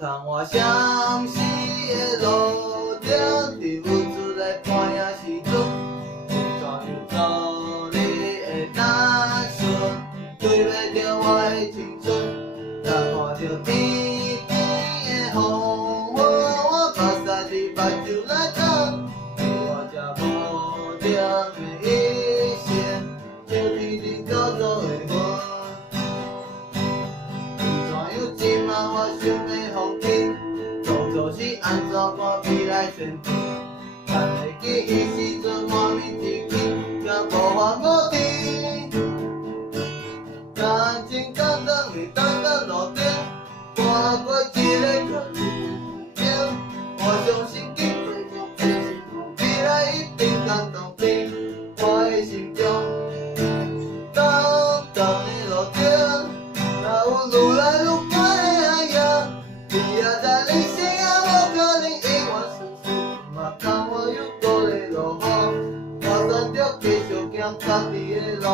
通我相思的路程，伫有出来半夜时阵，怎样做你的单纯，对袂着我的青春，若看着天边的风雨，我目屎伫目睭来干，我这无定的一生，像天天早早的云。今晚我想要放弃，当初是安怎看未来前程？但会记伊时阵满面志气，也无法我甜。感情简单的等到路顶，跨过一个可能性，我相信经过未来一定感动你我的心中。当的路程，若有愈来愈我有多的落雨，我选择继续行家己的路。